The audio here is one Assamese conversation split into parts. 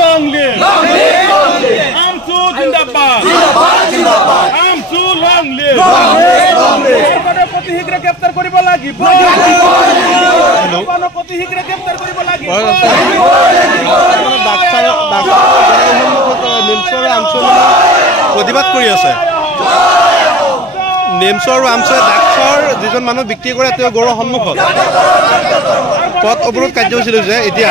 long live. AMSU जिंदाबाद. AMSU long live. सरकारे प्रति शीघ्र গ্রেপ্তার কৰিব লাগিব. প্ৰতি शीघ्र গ্ৰেপ্তাৰ কৰিব লাগিব. নিমছৰ আমছৰ প্ৰতিবাদ কৰি আছে। নিমছৰ আমছৰ ডাক্তৰ যিজন মানুহ বিক্ৰী কৰে তেওঁ গড়ৰ সন্মুখত পথ অৱৰোধ কাৰ্যসূচী লৈছে। এতিয়া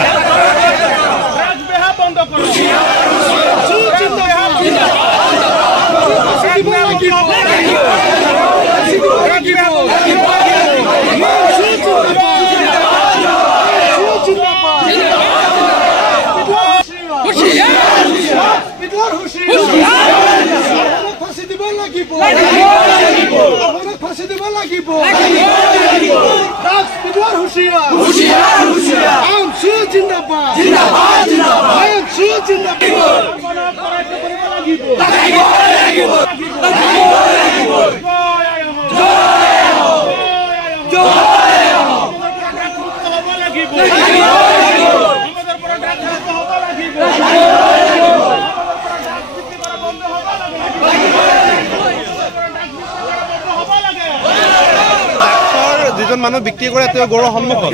যিজন মানুহ বিক্ৰী কৰে তেওঁ গড়ৰ সন্মুখত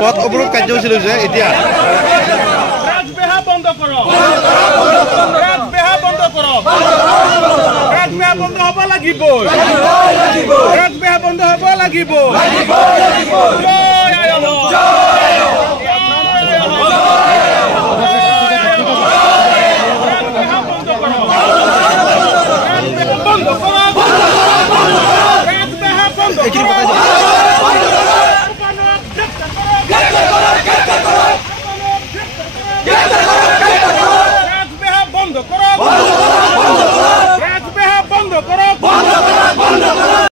পথ অৱৰোধ কাৰ্যসূচী লৈছে। এতিয়া বন্ধ কৰক, বন্ধ কৰক, বন্ধ হ'ব লাগিব, বন্ধ হ'ব লাগিব।